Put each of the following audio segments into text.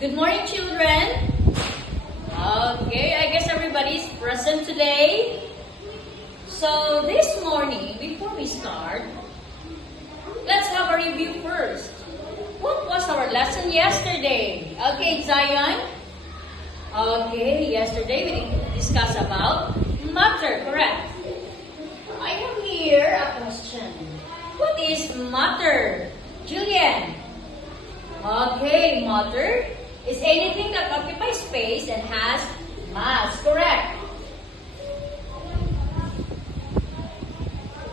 Good morning, children. Okay, I guess everybody's present today. So this morning, before we start, let's have a review first. What was our lesson yesterday? Okay, Zion. Okay, yesterday we discussed about matter, correct? I have here a question. What is matter? Julian. Okay, matter is anything that occupies space and has mass, correct?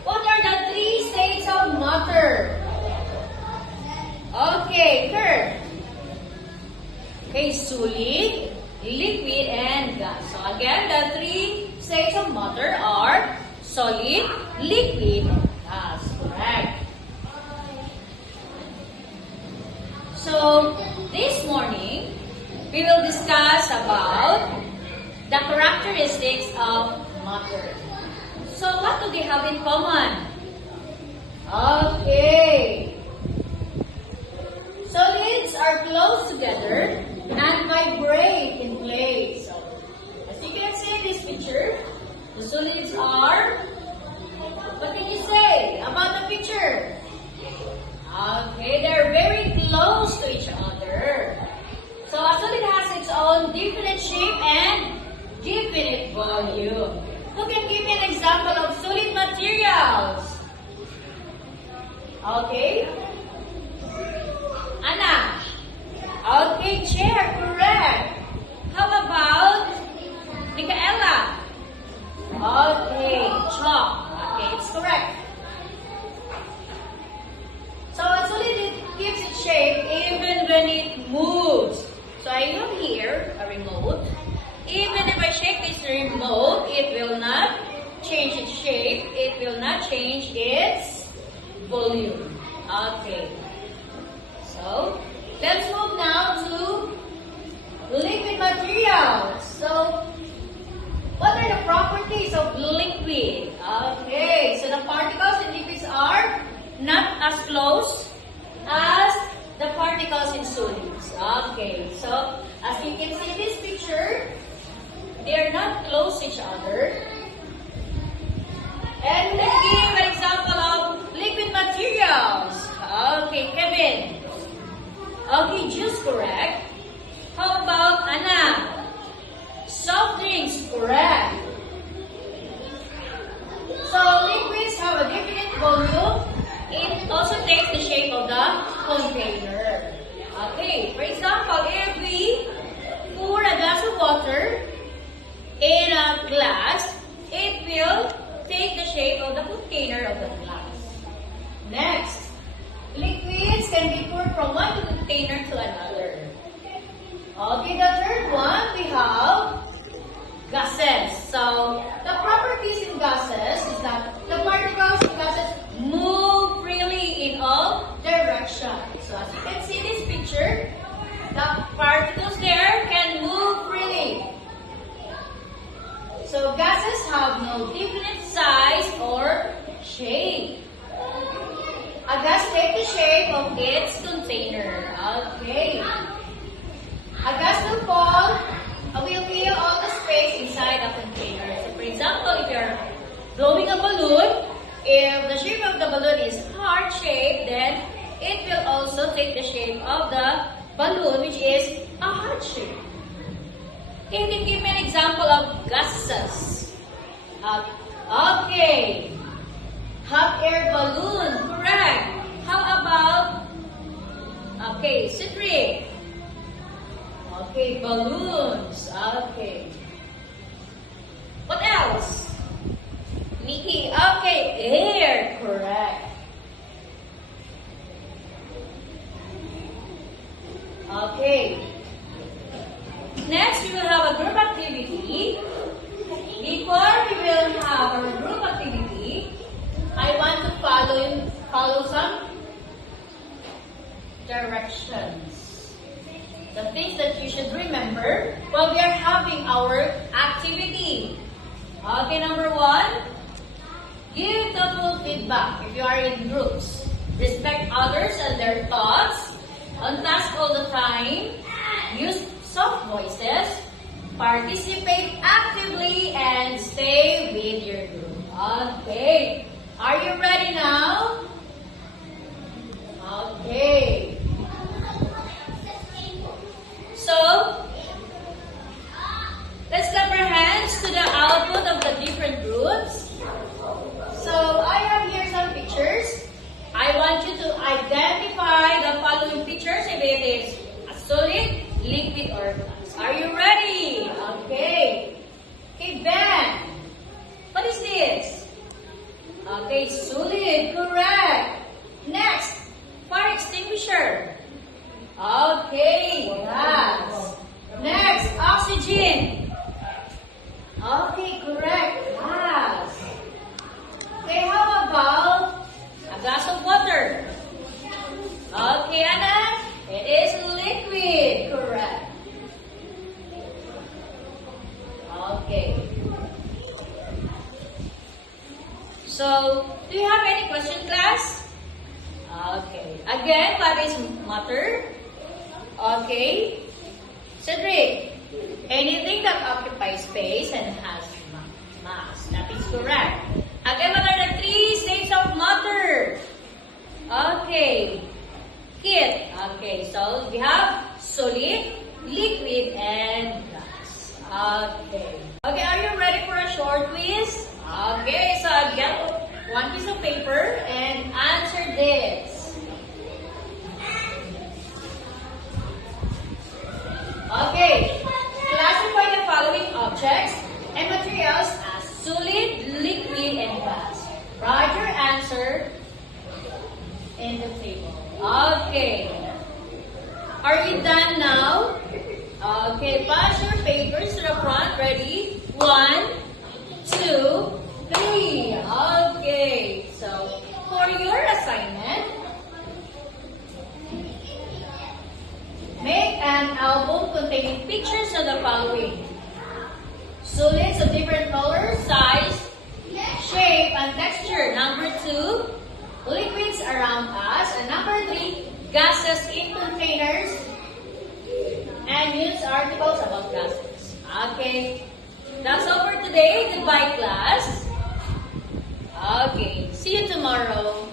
What are the three states of matter? Okay, Kurt. Okay, solid, liquid, and gas. So again, the three states of matter are solid, liquid, and gas, correct? So, this morning, we will discuss about the characteristics of matter. So, what do they have in common? Okay. Solids are close together and vibrate in place. So, as you can see in this picture, the solids are, what can you say about the picture? Okay, they're very close to each other. So a solid has its own definite shape and definite volume. Who can give me an example of solid materials? Okay. Anna. Okay, chair, correct. How about Michaela? Okay, chalk. Okay, it's correct. So a solid keeps its shape even when it moves. So I have here a remote. Even if I shake this remote, it will not change its shape. It will not change its volume. Okay. So let's move now to liquid materials. So what are the properties of liquid? Okay. So the particles in liquids are not as close as the particles in solids. Okay, so as you can see in this picture, they are not close to each other. And let's give an example of liquid materials. Okay, Kevin. Okay, juice, correct. How about Anna? Soft drinks, correct. So liquids have a definite volume. It also takes the shape of the container. Okay, for example, if we pour a glass of water in a glass, it will take the shape of the container of the glass. Next, liquids can be poured from one container to another. Okay, the third one, we have gases. So, the properties in gases is that the particles in gases move freely in all directions. So as you can see in this picture, the particles there can move freely. So gases have no definite size or shape. A gas takes the shape of its container. Okay. A gas will fill all the space inside a container. So for example, if you're blowing a balloon, if the shape of the balloon is heart-shaped, then it will also take the shape of the balloon, which is a heart shape. Can you give me an example of gases? Okay. Hot air balloon, correct. How about, okay, citric. Okay, balloons, okay. What else? Nikki, okay, air, correct. Okay. Next, we will have a group activity. Before we will have our group activity, I want to follow some directions. The things that you should remember while we are having our activity. Okay, number one, give thoughtful feedback if you are in groups. Respect others and their thoughts. On task all the time. use soft voices, participate actively, and stay with your group. Okay. Are you ready now? Okay. So, let's clap our hands to the output of the different groups. So, I have here some pictures. I want you to identify the following pictures if it is a solid, liquid, or gas. Are you ready? Okay. Okay, Ben. What is this? Okay, solid. Correct. Next, fire extinguisher. Okay, gas. Next, oxygen. Okay, correct. Gas. Okay, how about a glass of water? Okay, Anna, it is liquid. Correct. Okay. So, do you have any question, class? Okay. Again, what is matter? Okay. Cedric, anything that occupies space and has mass. That is correct. Again, what are the three states of matter? Okay. Kit. Okay, so we have solid, liquid, and gas. Okay. Okay, are you ready for a short quiz? Okay, so get one piece of paper and answer this. Okay, classify the following objects and materials as solid, liquid, and gas. Write your answer in the table. Okay. Are you done now? Okay, pass your papers to the front. Ready? 1, 2, 3. Okay. So, for your assignment, make an album containing pictures of the following: solids of different color, size, shape, and texture. Number 2, liquids around us. And number 3, gases in containers. And use articles about gases. Okay. That's all for today. Goodbye, class. Okay. See you tomorrow.